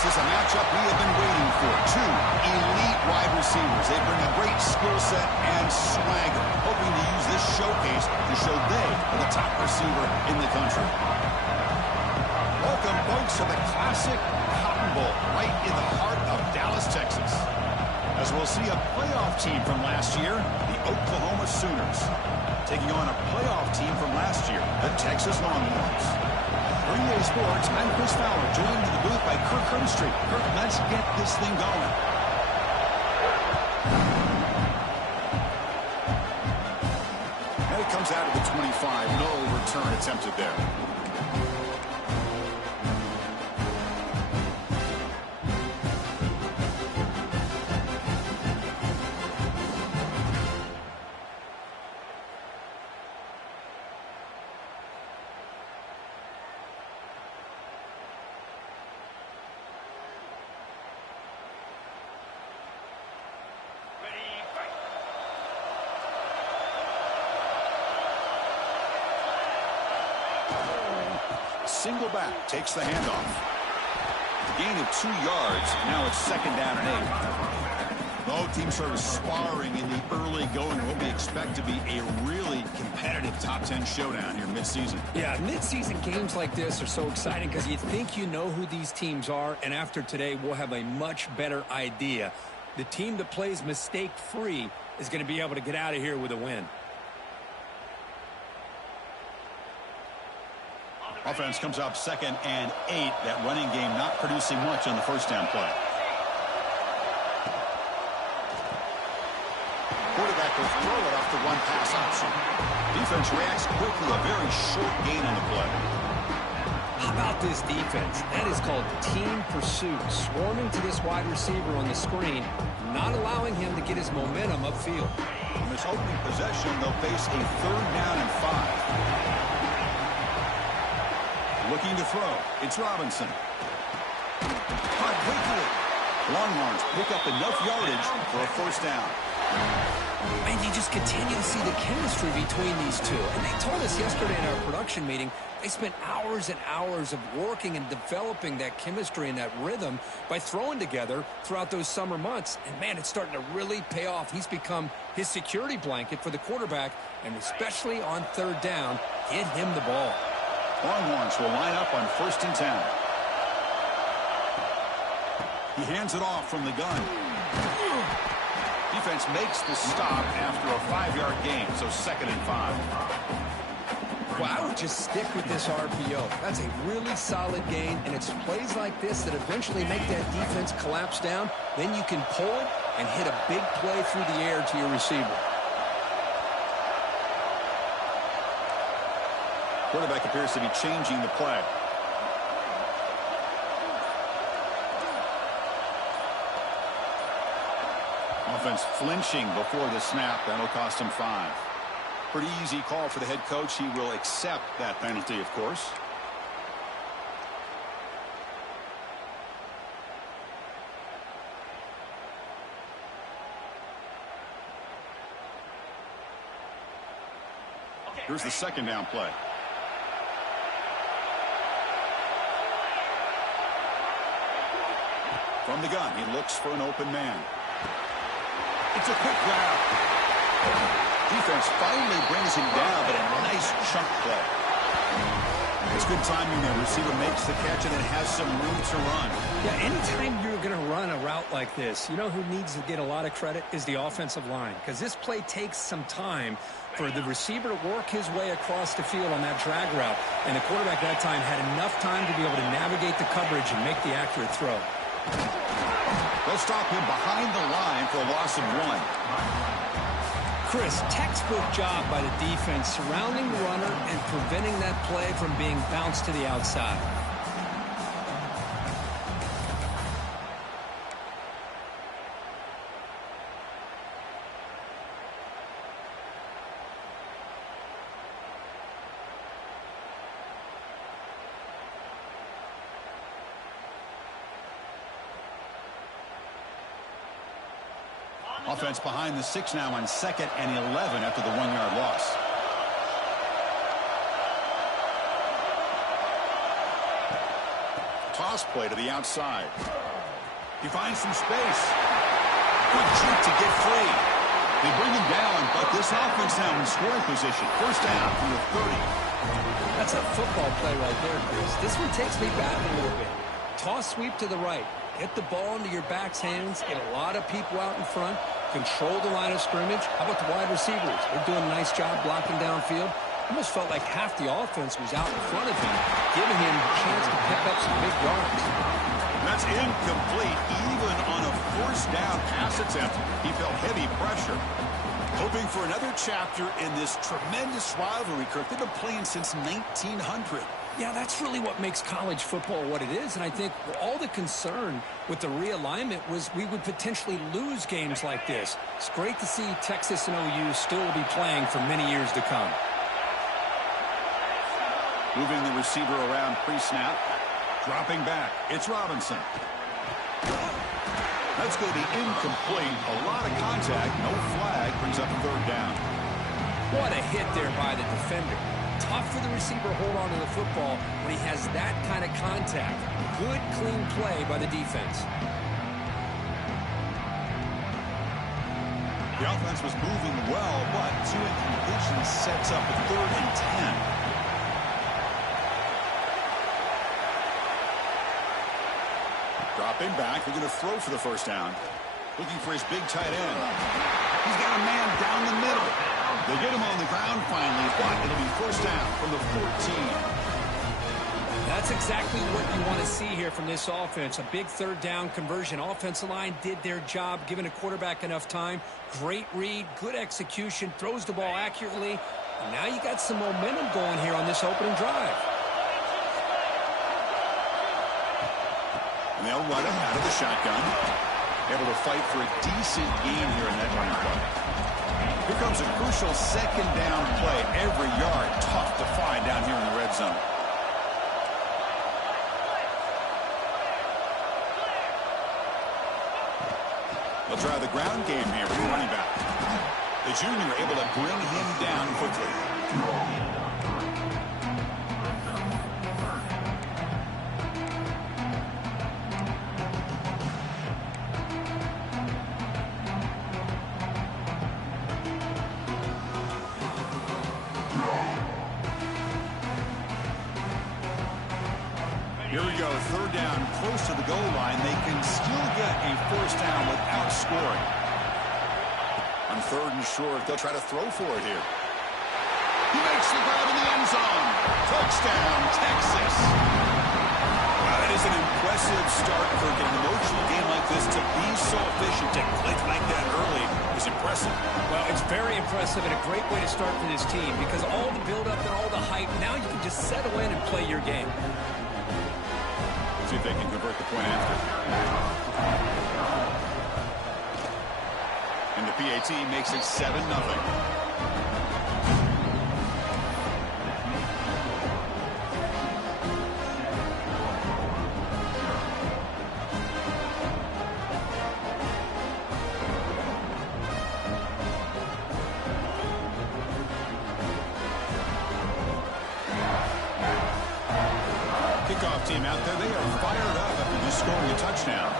This is a matchup we have been waiting for. Two elite wide receivers. They bring a great skill set and swagger, hoping to use this showcase to show they are the top receiver in the country. Welcome, folks, to the classic Cotton Bowl, right in the heart of Dallas, Texas. As we'll see a playoff team from last year, the Oklahoma Sooners, taking on a playoff team from last year, the Texas Longhorns. Green Bay Sports, I'm Chris Fowler, joined in the booth by Kirk Herbstreit. Kirk, let's get this thing going. And it comes out of the 25. No return attempted there. Single back, takes the handoff. Gain of 2 yards. Now it's 2nd down and 8. Both teams sort of sparring in the early going. What we expect to be a really competitive top 10 showdown here mid-season. Yeah, mid-season games like this are so exciting because you think you know who these teams are, and after today we'll have a much better idea. The team that plays mistake-free is going to be able to get out of here with a win. Offense comes up 2nd and 8. That running game not producing much on the first down play. Quarterback will throw it off the one pass option. Defense reacts quickly. A very short gain on the play. How about this defense? That is called team pursuit. Swarming to this wide receiver on the screen, not allowing him to get his momentum upfield. On this opening possession, they'll face a 3rd down and 5. Looking to throw. It's Robinson. Caught quickly. Longhorns pick up enough yardage for a 1st down. And you just continue to see the chemistry between these two. And they told us yesterday in our production meeting, they spent hours and hours of working and developing that chemistry and that rhythm by throwing together throughout those summer months. And, man, it's starting to really pay off. He's become his security blanket for the quarterback, and especially on 3rd down, get him the ball. Longhorns will line up on 1st and 10. He hands it off from the gun. Defense makes the stop after a 5-yard gain, so 2nd and 5. Well, I would just stick with this RPO. That's a really solid gain, and it's plays like this that eventually make that defense collapse down. Then you can pull it and hit a big play through the air to your receiver. Quarterback appears to be changing the play. Offense flinching before the snap. That'll cost him 5. Pretty easy call for the head coach. He will accept that penalty, of course. Here's the 2nd down play. From the gun, he looks for an open man. It's a quick grab. Defense finally brings him down, but a nice chunk play. It's good timing there. Receiver makes the catch and it has some room to run. Yeah, anytime you're going to run a route like this, you know who needs to get a lot of credit is the offensive line, because this play takes some time for the receiver to work his way across the field on that drag route, and the quarterback that time had enough time to be able to navigate the coverage and make the accurate throw. They'll stop him behind the line for a loss of 1. Chris, textbook job by the defense surrounding the runner and preventing that play from being bounced to the outside. Offense behind the 6 now on 2nd and 11 after the 1-yard loss. cross play to the outside. He finds some space. Good juke to get free. They bring him down, but this offense now in scoring position. First down from the 30. That's a football play right there, Chris. This one takes me back a little bit. Toss sweep to the right. Get the ball into your back's hands. Get a lot of people out in front. Control the line of scrimmage. How about the wide receivers? They're doing a nice job blocking downfield. Almost felt like half the offense was out in front of him, giving him a chance to pick up some big yards. That's incomplete. Even on a first down pass attempt, he felt heavy pressure. Hoping for another chapter in this tremendous rivalry, Kirk. They've been playing since 1900. Yeah, that's really what makes college football what it is. And I think all the concern with the realignment was we would potentially lose games like this. It's great to see Texas and OU still be playing for many years to come. Moving the receiver around pre-snap. Dropping back. It's Robinson. That's going to be incomplete. A lot of contact. No flag. Brings up third down. What a hit there by the defender. Tough for the receiver to hold on to the football when he has that kind of contact. Good, clean play by the defense. The offense was moving well, but two incompletions sets up a 3rd and 10. Dropping back. They're going to throw for the first down. Looking for his big tight end. He's got a man down the middle. They get him on the ground finally, but it'll be first down from the 14. That's exactly what you want to see here from this offense. A big third down conversion. Offensive line did their job, giving a quarterback enough time. Great read, good execution, throws the ball accurately. And now you got some momentum going here on this opening drive. And they'll run him out of the shotgun. Able to fight for a decent gain here in that running play. Here comes a crucial second down play. Every yard tough to find down here in the red zone. They'll try the ground game here with the running back. The junior able to bring him down quickly. Here we go, third down, close to the goal line. They can still get a first down without scoring. On 3rd and short, they'll try to throw for it here. He makes the grab in the end zone. Touchdown, Texas. Wow, that is an impressive start for an emotional game like this. To be so efficient, to click like that early is impressive. Well, it's very impressive and a great way to start for this team because all the buildup and all the hype, now you can just settle in and play your game. See if they can convert the point after. And the PAT makes it 7-0. Kickoff team out there. They are fired up after just scoring a touchdown.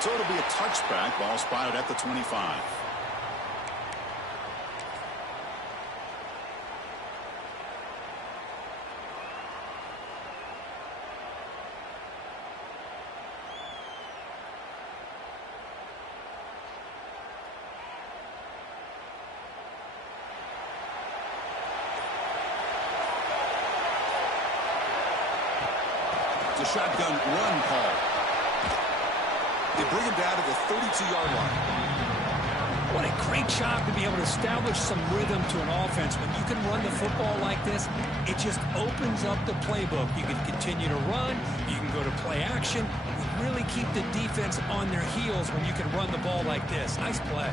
So it'll be a touchback. Ball spotted at the 25. It's a shotgun run call. They bring him down to the 32-yard line. What a great job to be able to establish some rhythm to an offense. When you can run the football like this, it just opens up the playbook. You can continue to run. You can go to play action. You really keep the defense on their heels when you can run the ball like this. Nice play.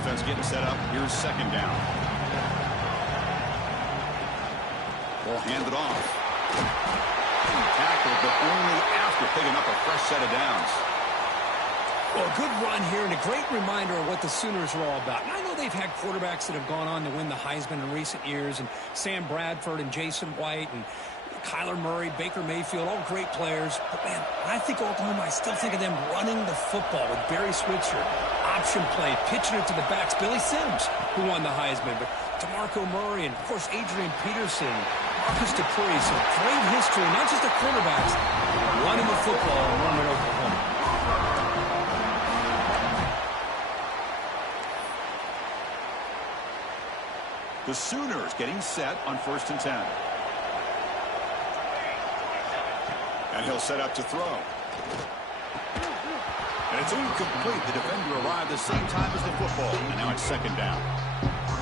Offense getting set up. Here's second down. Ball handed off. Tackled, but only after picking up a fresh set of downs. Well, a good run here and a great reminder of what the Sooners are all about. And I know they've had quarterbacks that have gone on to win the Heisman in recent years, and Sam Bradford and Jason White and Kyler Murray, Baker Mayfield, all great players. But, man, when I think Oklahoma, I still think of them running the football with Barry Switzer. Option play, pitching it to the backs. Billy Sims, who won the Heisman. But DeMarco Murray and, of course, Adrian Peterson, Marcus Dupree. So great history, not just the quarterbacks, running the football and running Oklahoma. The Sooners getting set on 1st and 10. And he'll set up to throw. And it's incomplete. The defender arrived the same time as the football. And now it's 2nd down.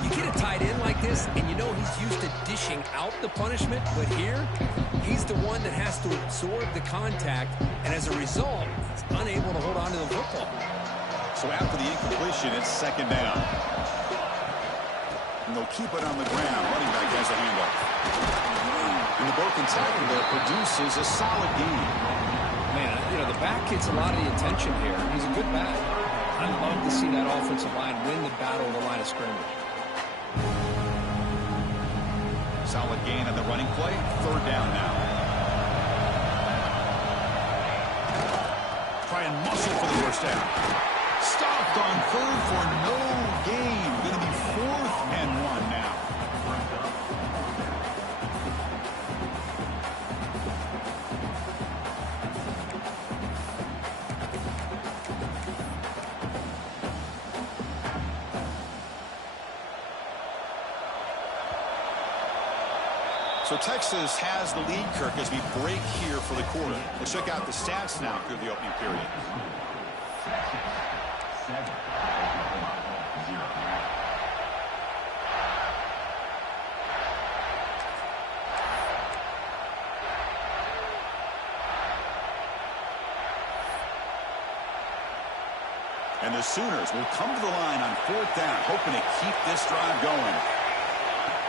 You get a tight end like this, and you know he's used to dishing out the punishment. But here, he's the one that has to absorb the contact. And as a result, he's unable to hold on to the football. So after the incompletion, it's 2nd down. And they'll keep it on the ground. Running back has a handoff. And the broken tackle there produces a solid gain. Man, you know, the back gets a lot of the attention here. He's a good back. I'd love to see that offensive line win the battle of the line of scrimmage. Solid gain on the running play. 3rd down now. Try and muscle for the 1st down. Stopped on 3rd for no gain. Going to be 4th and 1 now. So Texas has the lead, Kirk, as we break here for the quarter. Let's check out the stats now through the opening period. And the Sooners will come to the line on 4th down, hoping to keep this drive going.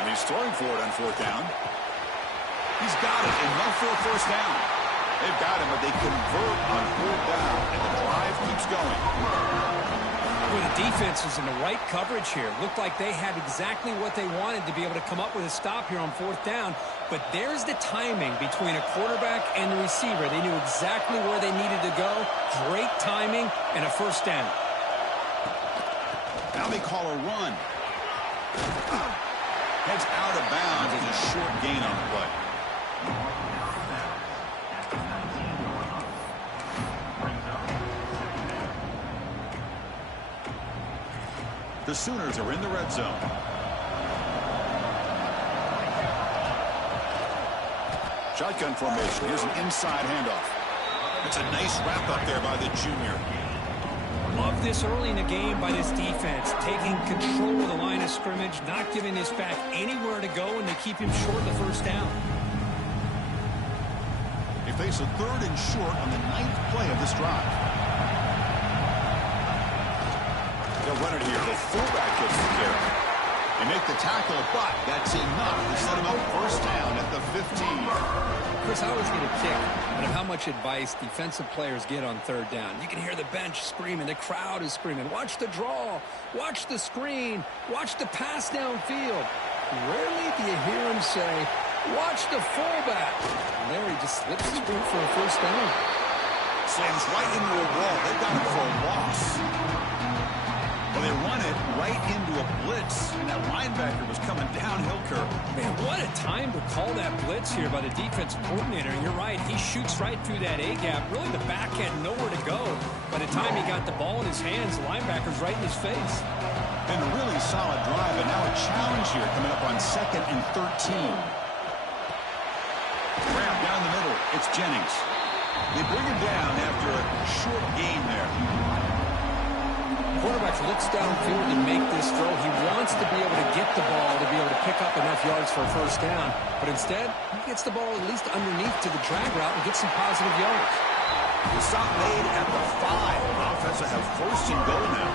And he's throwing for it on 4th down. He's got it, enough for a 1st down. They've got him, but they convert on 4th down, and the drive keeps going. Well, the defense is in the right coverage here. Looked like they had exactly what they wanted to be able to come up with a stop here on 4th down. But there's the timing between a quarterback and the receiver. They knew exactly where they needed to go. Great timing and a 1st down. Now they call a run. Heads out of bounds as a short gain on the play. The Sooners are in the red zone. Shotgun formation. Here's an inside handoff. It's a nice wrap up there by the junior. Love this early in the game by this defense, taking control of the line of scrimmage, not giving this back anywhere to go, and they keep him short of the 1st down. They face a 3rd and short on the 9th play of this drive. They'll run it here. The fullback gets the carry. They make the tackle, but that's enough to set him up 1st down at the 15. Chris, I always get a kick out of how much advice defensive players get on 3rd down. You can hear the bench screaming. The crowd is screaming. Watch the draw. Watch the screen. Watch the pass downfield. Rarely do you hear him say, watch the fullback. And there he just slips his boot for a 1st down. Slams right into a wall. They've got him for a loss. Well, they run it right into a blitz, and that linebacker was coming downhill, Kirk. Man, what a time to call that blitz here by the defensive coordinator. And you're right, he shoots right through that A-gap. Really, the back had nowhere to go. By the time he got the ball in his hands, the linebacker's right in his face. Been a really solid drive, and now a challenge here coming up on 2nd and 13. Grab down the middle. It's Jennings. They bring him down after a short gain there. Quarterback looks downfield to make this throw. He wants to be able to get the ball to be able to pick up enough yards for a 1st down. But instead, he gets the ball at least underneath to the drag route and gets some positive yards. The stop made at the 5. Offense will have 1st and goal now.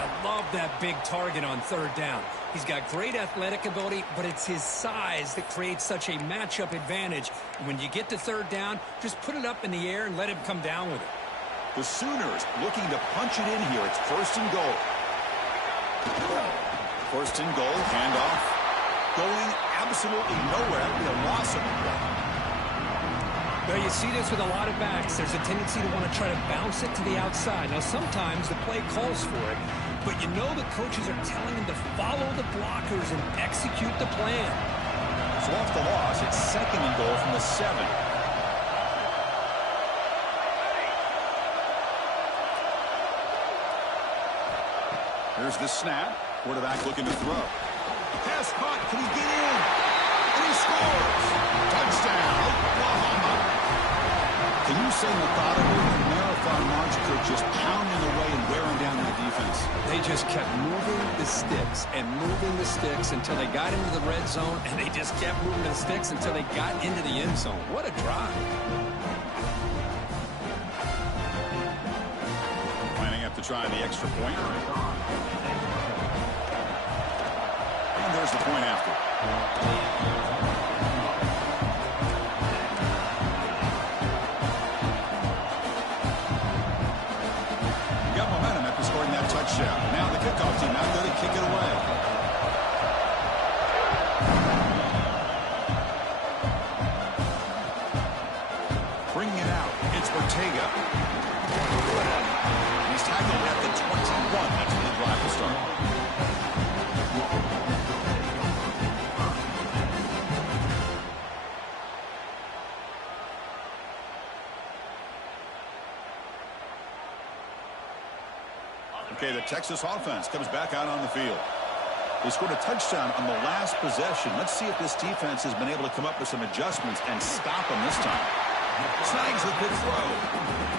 I love that big target on 3rd down. He's got great athletic ability, but it's his size that creates such a matchup advantage. And when you get to 3rd down, just put it up in the air and let him come down with it. The Sooners looking to punch it in here. It's 1st and goal. 1st and goal, handoff. Going absolutely nowhere. That'll be a loss of the play. Well, you see this with a lot of backs. There's a tendency to want to try to bounce it to the outside. Now, sometimes the play calls for it, but you know the coaches are telling them to follow the blockers and execute the plan. So off the loss, it's 2nd and goal from the 7. Here's the snap. Quarterback looking to throw. Pass caught. Can he get in? And he scores. Touchdown, Oklahoma. Can you say methodically a marathon march, Kurt, just pounding away and wearing down that defense? They just kept moving the sticks and moving the sticks until they got into the red zone, and they just kept moving the sticks until they got into the end zone. What a drive. Lining up to try the extra point. And there's the point after. Touchdown. Now the kickoff team out there to kick it away. Bringing it out. It's Ortega. He's tackled at the 21. That's when the drive will start. Okay, the Texas offense comes back out on the field. They scored a touchdown on the last possession. Let's see if this defense has been able to come up with some adjustments and stop them this time. Snags the good throw.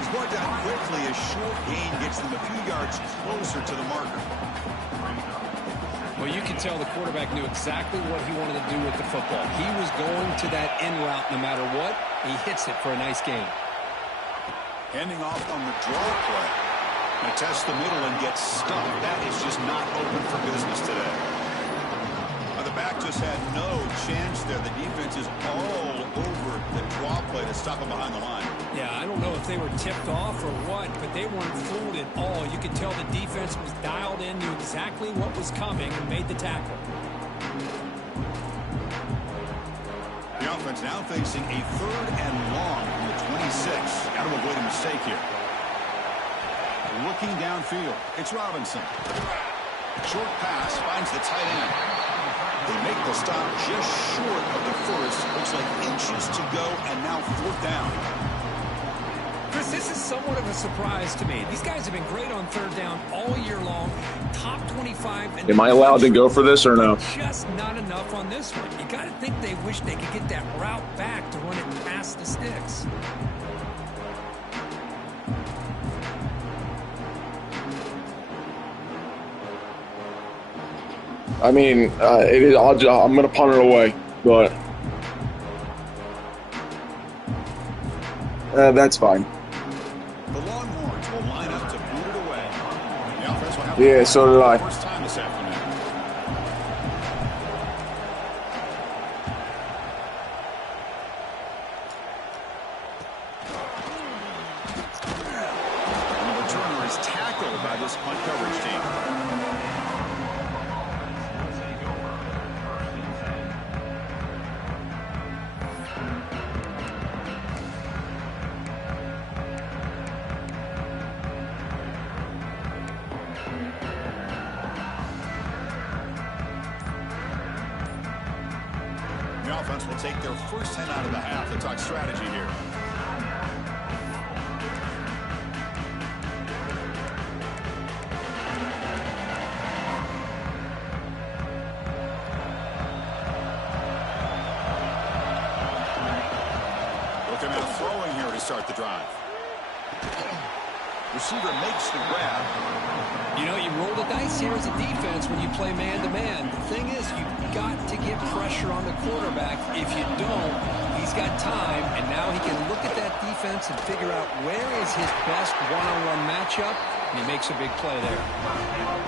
He's brought down quickly. A short gain gets them a few yards closer to the marker. Well, you can tell the quarterback knew exactly what he wanted to do with the football. He was going to that in route no matter what. He hits it for a nice gain. Handing off on the draw play. They test the middle and get stuck. That is just not open for business today. Now the back just had no chance there. The defense is all over the draw play to stop him behind the line. Yeah, I don't know if they were tipped off or what, but they weren't fooled at all. You could tell the defense was dialed in, knew exactly what was coming, and made the tackle. The offense now facing a 3rd and long from the 26. Got to avoid a mistake here. Looking downfield, it's Robinson. Short pass finds the tight end. They make the stop just short of the first. Looks like inches to go, and now 4th down. Chris, this is somewhat of a surprise to me. These guys have been great on 3rd down all year long. Top 25. Am I allowed to go for this or no? Just not enough on this one. You got to think they wish they could get that route back to run it past the sticks. I mean, it is. I'm going to punt it away, but that's fine. The Longhorns will line up to boot it away. The offense will have Yeah, so did I. First time this afternoon. And the returner is tackled by this punt coverage team. The offense will take their first 10 out of the half. They talk strategy here. Looking at throwing here to start the drive. Receiver makes the grab. You know, you roll the dice here as a defense when you play man-to-man. The thing is, you've got to get pressure on the quarterback. If you don't, he's got time, and now he can look at that defense and figure out where is his best one-on-one matchup, and he makes a big play there.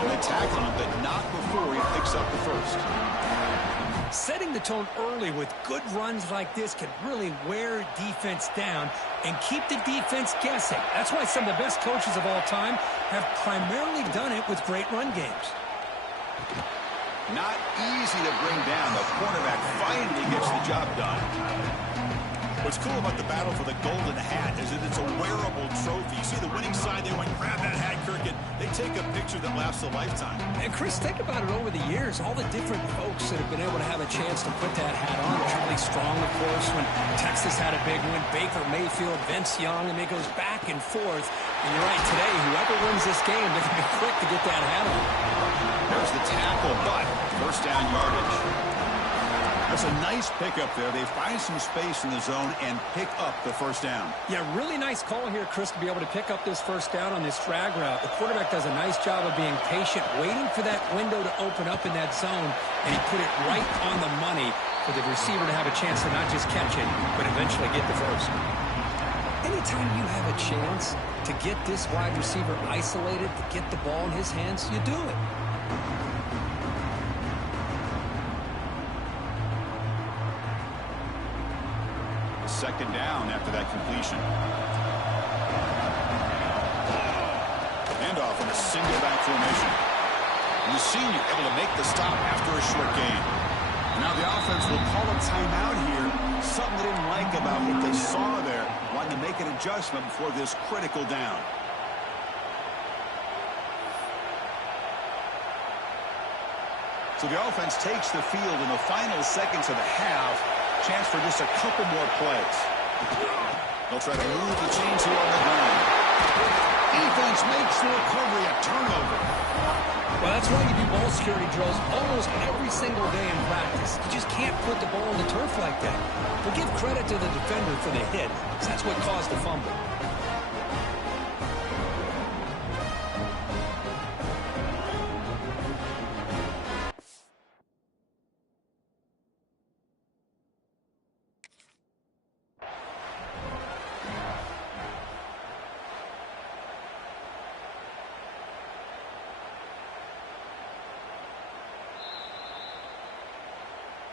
They tackle him, but not before he picks up the first. Setting the tone early with good runs like this can really wear defense down and keep the defense guessing. That's why some of the best coaches of all time have primarily done it with great run games. Not easy to bring down. The quarterback finally gets the job done. What's cool about the battle for the golden hat is that it's a wearable trophy. You see the winning side, they went, grab that hat, Kirk, and they take a picture that lasts a lifetime. And Chris, think about it over the years, all the different folks that have been able to have a chance to put that hat on. Charlie Strong, of course, when Texas had a big win, Baker Mayfield, Vince Young, and it goes back and forth. And you're right, today, whoever wins this game, they're going to be quick to get that hat on. There's the tackle, but first down yardage. That's a nice pickup there. They find some space in the zone and pick up the first down. Yeah, really nice call here, Chris, to be able to pick up this first down on this drag route. The quarterback does a nice job of being patient, waiting for that window to open up in that zone, and he put it right on the money for the receiver to have a chance to not just catch it, but eventually get the first. Anytime you have a chance to get this wide receiver isolated, to get the ball in his hands, you do it. Second down after that completion. Handoff in a single back formation. And the senior able to make the stop after a short gain. Now the offense will call a timeout here. Something they didn't like about what they saw there. Wanting to make an adjustment before this critical down. So the offense takes the field in the final seconds of the half. Chance for just a couple more plays. They'll try to move the chains here on the ground. Defense makes the recovery a turnover. Well, that's why you do ball security drills almost every single day in practice. You just can't put the ball on the turf like that. But give credit to the defender for the hit, because that's what caused the fumble.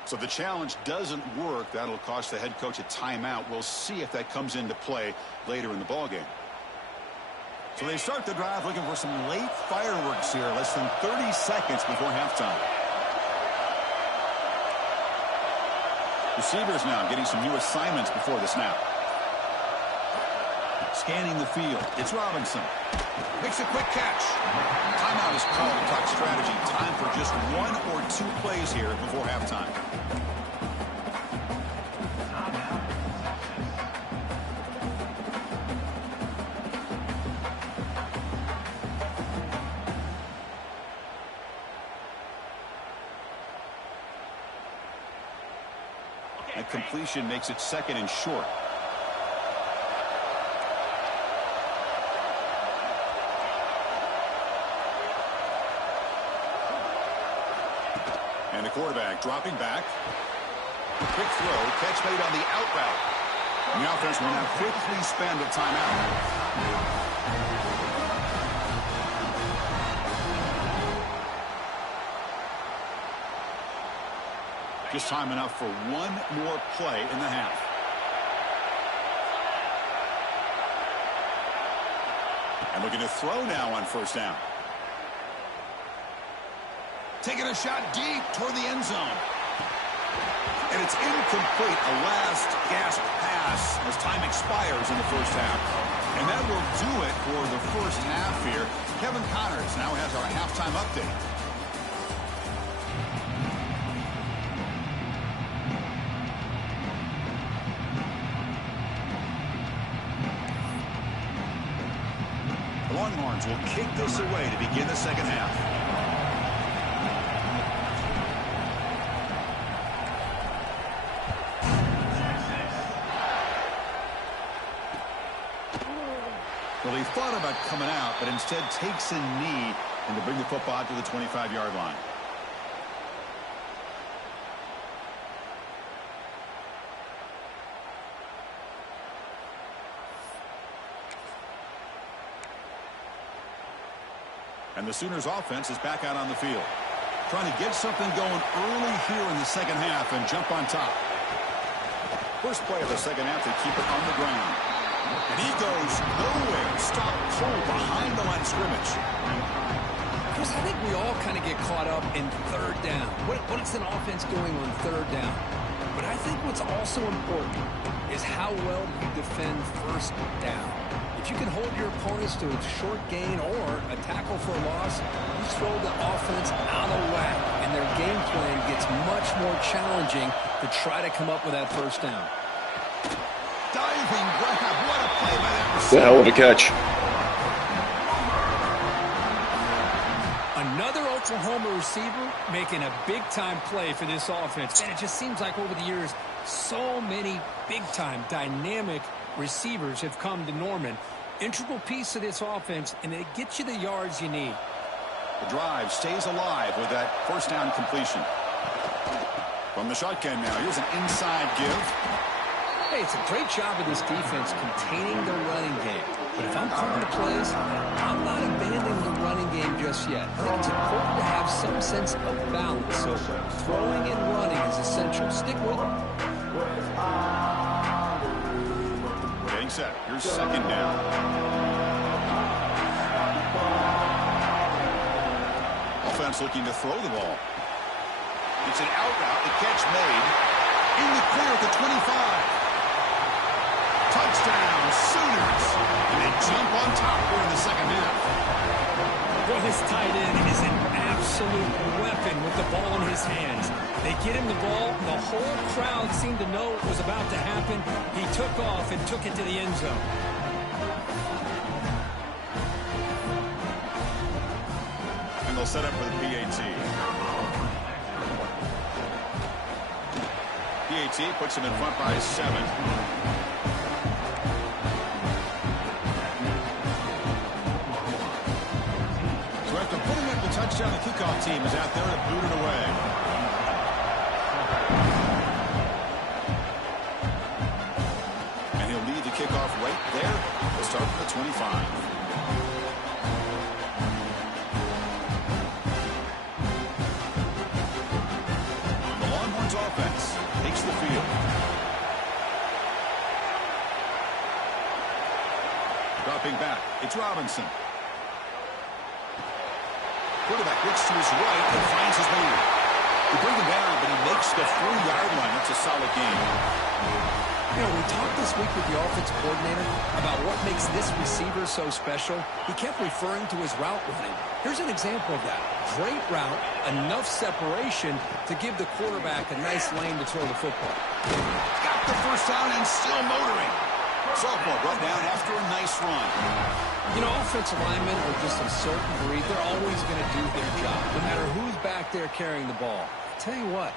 So the challenge doesn't work. That'll cost the head coach a timeout. We'll see if that comes into play later in the ballgame. So they start the drive looking for some late fireworks here, less than 30 seconds before halftime. Receivers now getting some new assignments before the snap. Scanning the field. It's Robinson. Makes a quick catch. Timeout is called to talk strategy. Time for just one or two plays here before halftime. That completion makes it second and short. And the quarterback dropping back. Quick throw, catch made on the out route. And the offense will now quickly spend a timeout. Just time enough for one more play in the half. And looking to throw now on first down. Taking a shot deep toward the end zone. And it's incomplete. A last gasp pass as time expires in the first half. And that will do it for the first half here. Kevin Connors now has our halftime update. The Longhorns will kick this away to begin the second half. Well, he thought about coming out, but instead takes a knee and to bring the football to the 25-yard line. And the Sooners offense is back out on the field. Trying to get something going early here in the second half and jump on top. First play of the second half, they keep it on the ground. And he goes nowhere. Stop cold behind the line of scrimmage. Chris, I think we all kind of get caught up in third down. What is an offense doing on third down? But I think what's also important is how well you defend first down. If you can hold your opponents to a short gain or a tackle for a loss, you throw the offense out of whack, and their game plan gets much more challenging to try to come up with that first down. Diving grab. What a play by that receiver. It's a hell of a catch. Another Oklahoma receiver making a big-time play for this offense. And it just seems like over the years, so many big-time, dynamic receivers have come to Norman. Integral piece of this offense, and it gets you the yards you need. The drive stays alive with that first down completion. From the shotgun now, here's an inside give. Hey, it's a great job of this defense containing the running game. But if I'm calling the plays, I'm not abandoning the running game just yet. I think it's important to have some sense of balance. So throwing and running is essential. Stick with it. Getting set. Here's second down. Offense looking to throw the ball. It's an out route. The catch made. In the clear at the 25. Touchdown, Sooners. And they jump on top here in the second half. Well, his tight end is an absolute weapon with the ball in his hands. They get him the ball. The whole crowd seemed to know it was about to happen. He took off and took it to the end zone. And they'll set up for the PAT. PAT puts him in front by 7. Touchdown, the kickoff team is out there to boot it away. And he'll lead the kickoff right there. He'll start at the 25. The Longhorns offense takes the field. Dropping back, it's Robinson. Quarterback looks to his right and finds his man. They bring him down, but he makes the 4-yard line. That's a solid game. You know, we talked this week with the offensive coordinator about what makes this receiver so special. He kept referring to his route running. Here's an example of that. Great route, enough separation to give the quarterback a nice lane to throw the football. Got the first down and still motoring. Sophomore brought down after a nice run. You know, offensive linemen are just a certain breed. They're always going to do their job, no matter who's back there carrying the ball. I'll tell you what,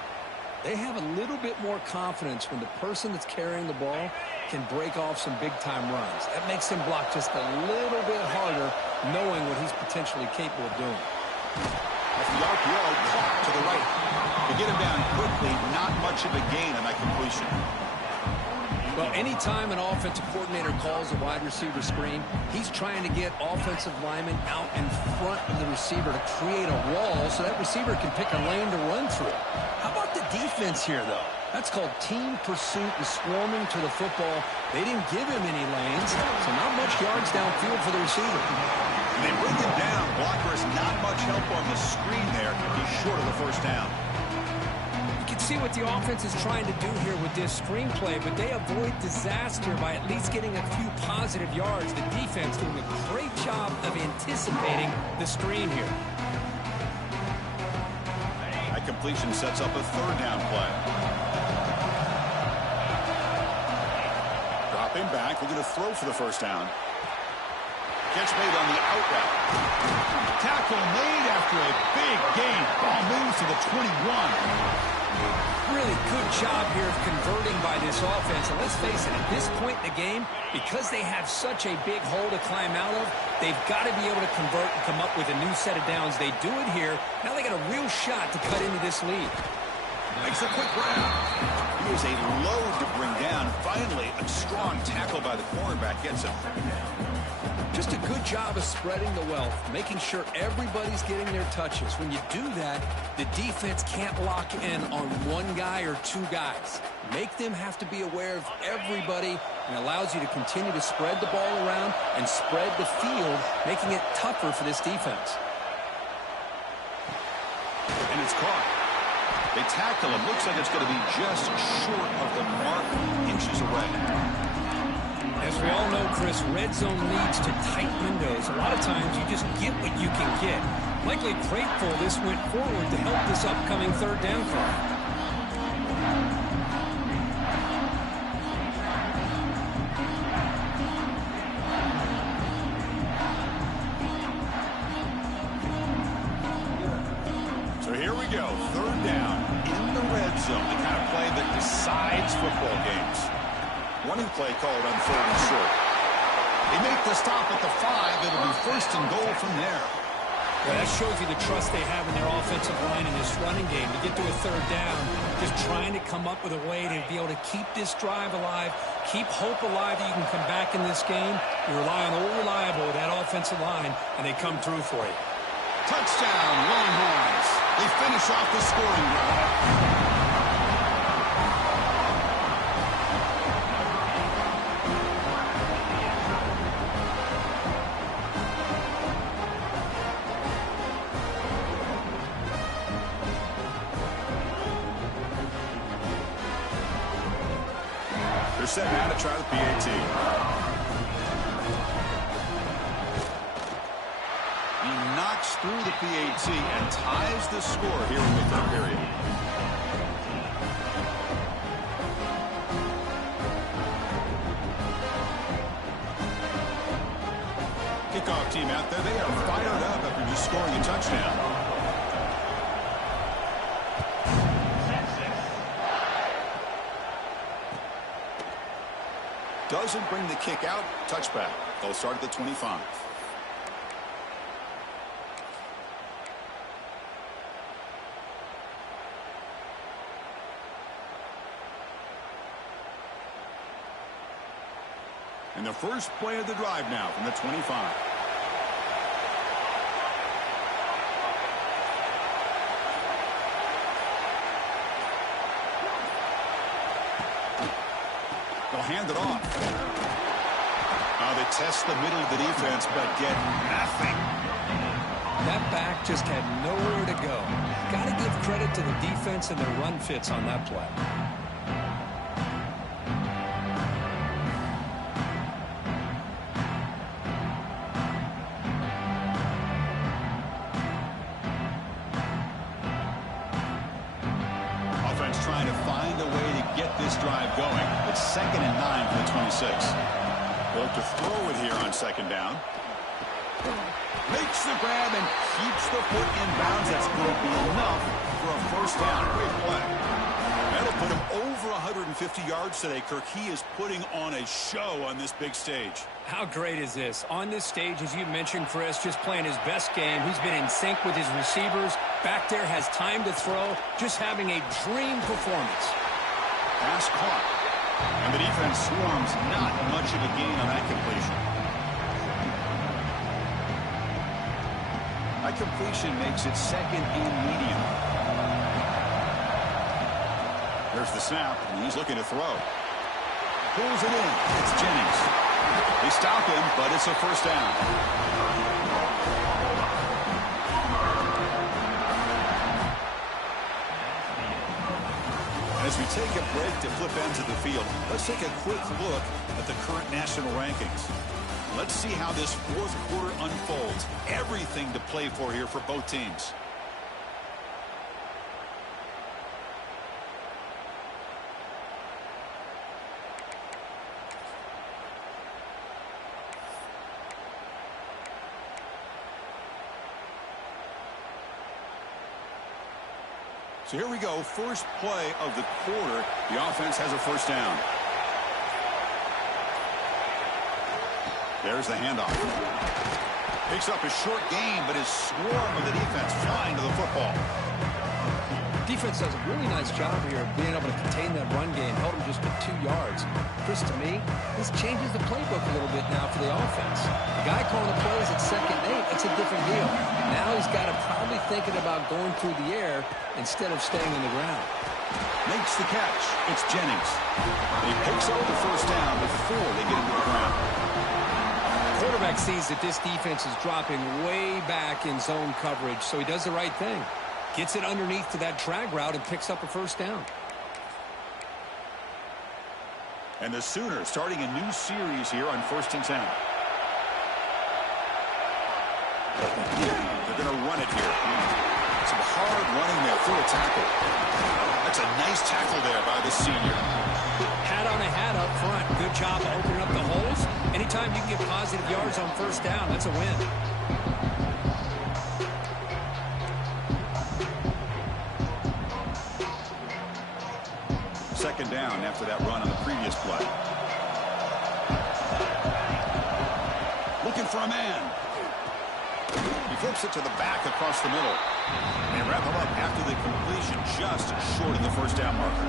they have a little bit more confidence when the person that's carrying the ball can break off some big-time runs. That makes him block just a little bit harder, knowing what he's potentially capable of doing. Off the RPO, clock to the right. To get him down quickly, not much of a gain on that completion. Well, anytime an offensive coordinator calls a wide receiver screen, he's trying to get offensive linemen out in front of the receiver to create a wall so that receiver can pick a lane to run through. How about the defense here, though? That's called team pursuit and swarming to the football. They didn't give him any lanes, so not much yards downfield for the receiver. They bring him down. Blocker has not much help on the screen there. He's short of the first down. You can see what the offense is trying to do here with this screenplay, but they avoid disaster by at least getting a few positive yards. The defense doing a great job of anticipating the screen here. That completion sets up a third down play. Dropping back, looking to throw for the first down. Catch made on the out route. Tackle made after a big gain. Ball moves to the 21. Really good job here of converting by this offense. And let's face it, at this point in the game, because they have such a big hole to climb out of, they've got to be able to convert and come up with a new set of downs. They do it here. Now they got a real shot to cut into this lead. Makes a quick grab. He is a load to bring down. Finally, a strong tackle by the cornerback gets him. Just a good job of spreading the wealth, making sure everybody's getting their touches. When you do that, the defense can't lock in on one guy or two guys. Make them have to be aware of everybody, and allows you to continue to spread the ball around and spread the field, making it tougher for this defense. And it's caught. They tackle him. Looks like it's going to be just short of the mark, inches away. As we all know, Chris, red zone leads to tight windows. A lot of times you just get what you can get. Likely grateful this went forward to help this upcoming third down call. Third down in the red zone, the kind of play that decides football games. Running play called on 3rd and short. They make the stop at the 5. It'll be 1st and goal from there. Well, that shows you the trust they have in their offensive line in this running game. To get to a third down, just trying to come up with a way to be able to keep this drive alive, keep hope alive that you can come back in this game. You rely on Old Reliable, that offensive line, and they come through for you. Touchdown, Longhorns. They finish off the scoring drive. They're set now to try the PAT. He knocks through the PAT and ties the score here in the third period. Kickoff team out there. They are fired up after just scoring a touchdown. Doesn't bring the kick out. Touchback. They'll start at the 25. And the first play of the drive now from the 25. They'll hand it off. Now they test the middle of the defense, but get nothing. That back just had nowhere to go. Got to give credit to the defense and their run fits on that play. Trying to find a way to get this drive going. It's 2nd and 9 for the 26. They'll have to throw it here on 2nd down. Makes the grab and keeps the foot in bounds. That's going to be enough for a 1st down. Great play. That'll put him over 150 yards today, Kirk. He is putting on a show on this big stage. How great is this? On this stage, as you mentioned, Chris, just playing his best game. He's been in sync with his receivers. Back there, has time to throw. Just having a dream performance. Pass caught. And the defense swarms. Not much of a gain on that completion. That completion makes it 2nd and medium. There's the snap, and he's looking to throw. Pulls it in. It's Jennings. They stop him, but it's a 1st down. As we take a break to flip ends of the field, let's take a quick look at the current national rankings. Let's see how this 4th quarter unfolds. Everything to play for here for both teams. So here we go, first play of the quarter. The offense has a 1st down. There's the handoff. Picks up a short gain, but his swarm of the defense flying to the football. Defense does a really nice job here of being able to contain that run game, held him just to 2 yards. Chris, to me, this changes the playbook a little bit now for the offense. The guy calling the plays at 2nd and 8, that's a different deal. Now he's got to probably thinking about going through the air instead of staying on the ground. Makes the catch. It's Jennings. He picks up the first down before they get into the ground. Quarterback sees that this defense is dropping way back in zone coverage, so he does the right thing. Gets it underneath to that drag route and picks up a first down. And the Sooners starting a new series here on 1st and 10. They're going to run it here. Some hard running there through a tackle. That's a nice tackle there by the senior. Hat on a hat up front. Good job of opening up the holes. Anytime you can get positive yards on first down, that's a win. Second down after that run on the previous play. Looking for a man. He flips it to the back across the middle. They wrap him up after the completion, just short of the first down marker.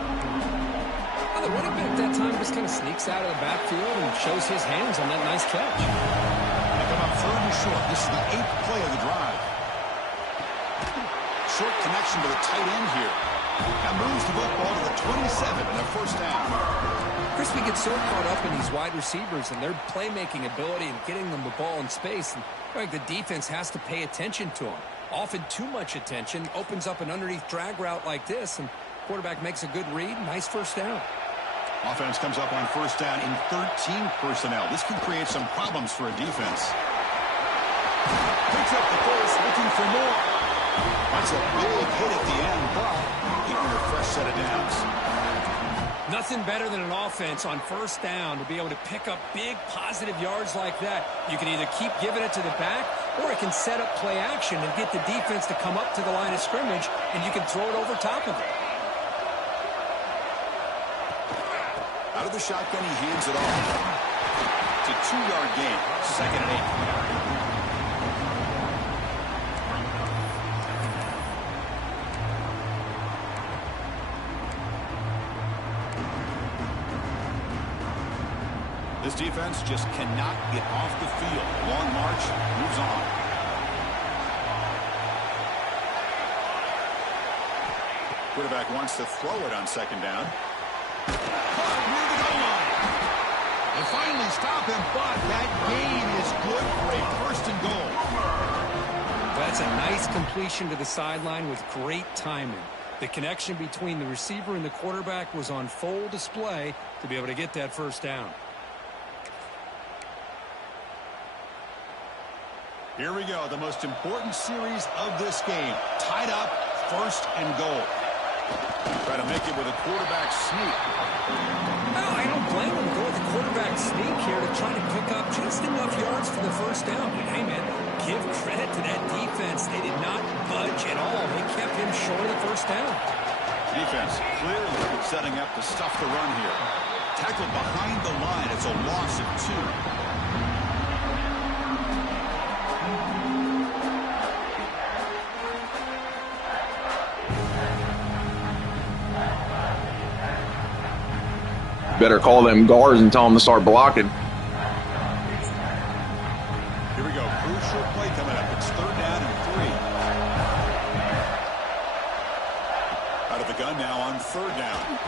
The running back that time just kind of sneaks out of the backfield and shows his hands on that nice catch. They come up 3rd and short. This is the 8th play of the drive. Short connection to the tight end here. That moves the football to the 27 and a first down. Crispy gets so caught up in these wide receivers and their playmaking ability and getting them the ball in space. And like the defense has to pay attention to them. Often too much attention opens up an underneath drag route like this, and quarterback makes a good read. Nice first down. Offense comes up on first down in 13 personnel. This can create some problems for a defense. Picks up the first, looking for more. That's a big hit at the end, but getting a fresh set of downs. Nothing better than an offense on first down to be able to pick up big positive yards like that. You can either keep giving it to the back, or it can set up play action and get the defense to come up to the line of scrimmage, and you can throw it over top of it. Out of the shotgun, he hands it off. It's a 2-yard gain, 2nd and 8. This defense just cannot get off the field. Long march, moves on. Quarterback wants to throw it on 2nd down. Caught near the goal line. They finally stop him, but that gain is good for a 1st and goal. That's a nice completion to the sideline with great timing. The connection between the receiver and the quarterback was on full display to be able to get that first down. Here we go, the most important series of this game. Tied up, 1st and goal. Try to make it with a quarterback sneak. Well, I don't blame him to go with the quarterback sneak here to try to pick up just enough yards for the first down. But hey, man, give credit to that defense. They did not budge at all. They kept him short of the first down. Defense clearly setting up to stuff the run here. Tackled behind the line. It's a loss of 2. Better call them guards and tell them to start blocking. Here we go. Crucial play coming up. It's 3rd down and 3. Out of the gun now on 3rd down.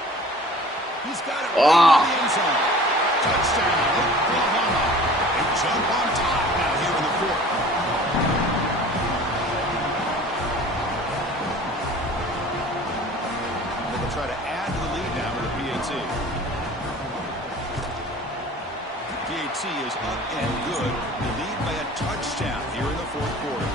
He's got it right in the end zone. Touchdown, Oklahoma. They jump on top now here in the 4th. They'll try to add to the lead now with a PAT. PAT is up and good. They lead by a touchdown here in the 4th quarter.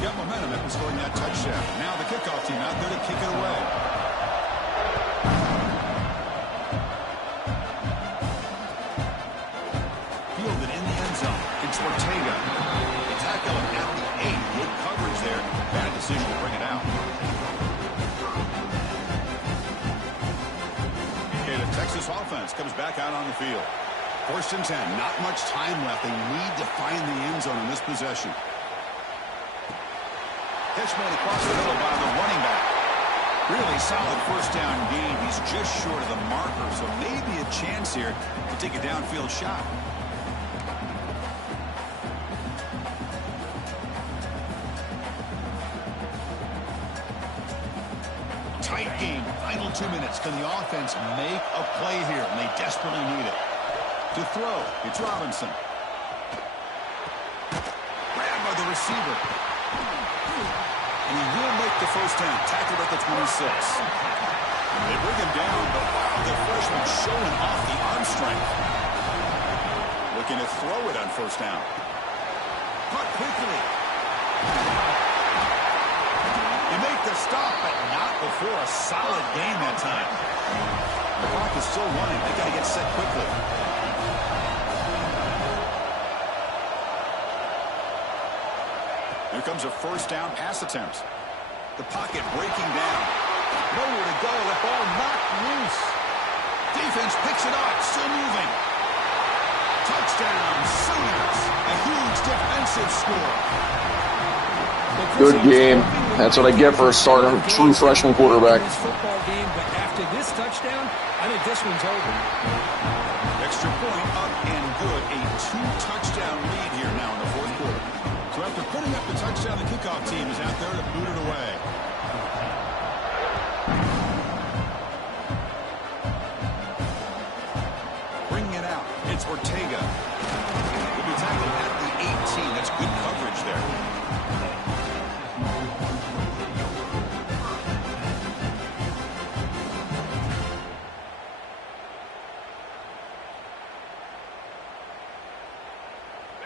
Got momentum after scoring that touchdown. Now the kickoff team out there to kick it away. Fielded in the end zone. It's Ortega. They tackle him at the 8. Good coverage offense comes back out on the field. 1st and 10. Not much time left. They need to find the end zone in this possession. Catch made across the middle by the running back. Really solid 1st down gain. He's just short of the marker, so maybe a chance here to take a downfield shot. Tight game. Final 2 minutes. Can the offense make a play here? And they desperately need it. To throw, it's Robinson. Grabbed by the receiver. And he will make the 1st down. Tackled at the 26. They bring him down, but wow, the freshman showing off the arm strength. Looking to throw it on 1st down. Caught quickly. You make the stop, but not before a solid gain that time. The clock is still running. They got to get set quickly. Here comes a 1st down pass attempt. The pocket breaking down. Nowhere to go. The ball knocked loose. Defense picks it up. Still moving. Touchdown, Sooners. A huge defensive score. Good game. That's what I get for a starting true freshman quarterback. Football game, but after this touchdown, I think this one's over. Extra point up and good. A 2-touchdown lead here now in the 4th quarter. So after putting up the touchdown, the kickoff team is out there to boot it away. Bringing it out. It's Ortega. Will be tackled at the 18. That's good coverage there.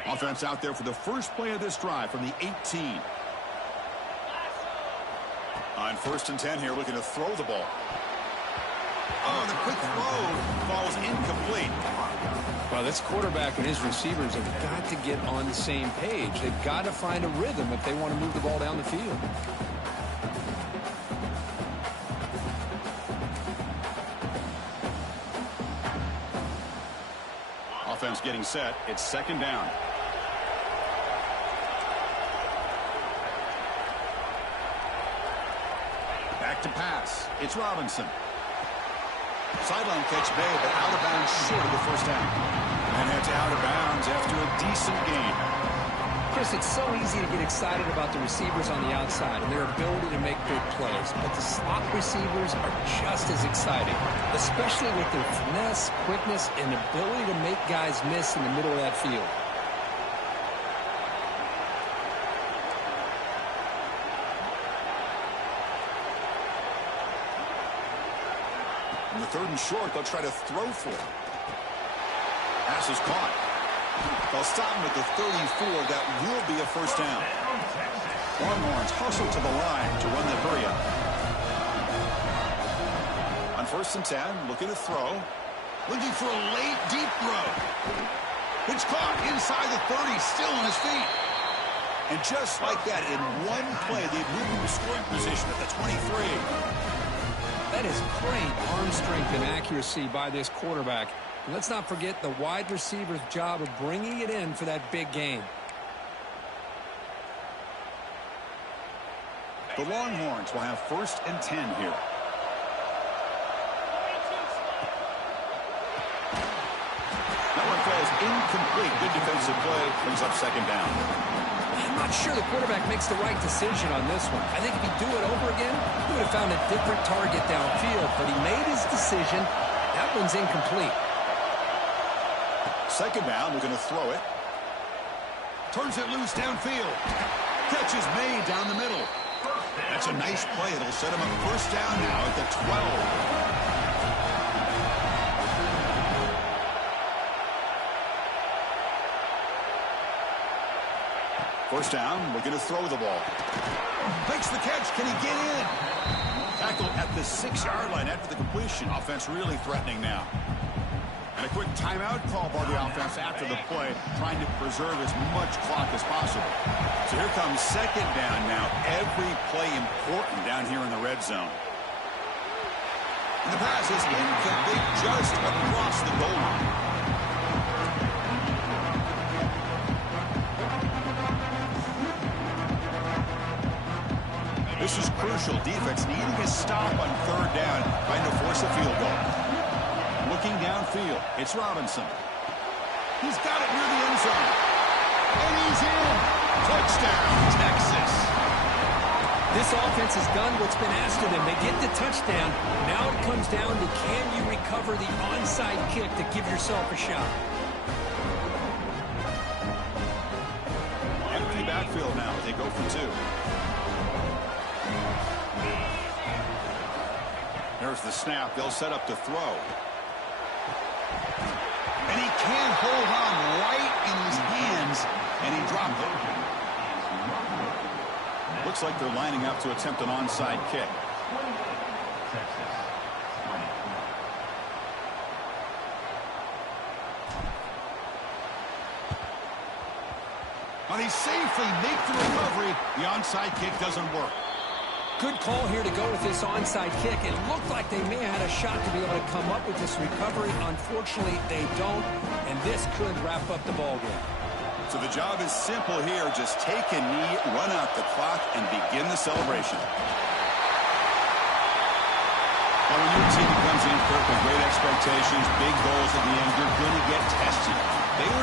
Offense out there for the first play of this drive from the 18. On 1st and 10 here, looking to throw the ball. Oh, the quick throw falls incomplete. Well, this quarterback and his receivers have got to get on the same page. They've got to find a rhythm if they want to move the ball down the field. Offense getting set. It's 2nd down. Back to pass. It's Robinson. Sideline catch made, but out of bounds short of the 1st down. And it's out of bounds after a decent gain. Chris, it's so easy to get excited about the receivers on the outside and their ability to make big plays, but the slot receivers are just as exciting, especially with their finesse, quickness, and ability to make guys miss in the middle of that field. On the 3rd and short, they'll try to throw for it. Pass is caught. They'll stop him at the 34. That will be a 1st down. Longhorns hustle to the line to run the hurry up. On 1st and 10, looking to throw. Looking for a late, deep throw. It's caught inside the 30, still on his feet. And just like that, in one play, they've moved into scoring position at the 23. That is great arm strength and accuracy by this quarterback. And let's not forget the wide receiver's job of bringing it in for that big game. The Longhorns will have 1st and 10 here. That one falls incomplete. Good defensive play. Brings up 2nd down. I'm not sure the quarterback makes the right decision on this one. I think if he'd do it over again, he would have found a different target downfield, but he made his decision. That one's incomplete. 2nd down, we're going to throw it. Turns it loose downfield. Catch is made down the middle. That's a nice play. It'll set him up 1st down now at the 12. 1st down, we're going to throw the ball. Makes the catch. Can he get in? Tackle at the 6-yard line after the completion. Offense really threatening now. And a quick timeout call by the offense after the play, trying to preserve as much clock as possible. So here comes 2nd down now. Every play important down here in the red zone. And the pass is incomplete just across the goal line. This is crucial. Defense needing a stop on third down, trying to force a field goal. Looking downfield, it's Robinson. He's got it near the end zone. And he's in. Touchdown, Texas. This offense has done what's been asked of them. They get the touchdown. Now it comes down to, can you recover the onside kick to give yourself a shot? Empty backfield now. They go for two. There's the snap. They'll set up to throw. And he can't hold on right in his hands, and he dropped it. Looks like they're lining up to attempt an onside kick. Well, they safely make the recovery. The onside kick doesn't work. Good call here to go with this onside kick. It looked like they may have had a shot to be able to come up with this recovery. Unfortunately, they don't, and this could wrap up the ballgame. So the job is simple here. Just take a knee, run out the clock, and begin the celebration. Now, when your team comes in with great expectations, big goals at the end, you're going to get tested. They were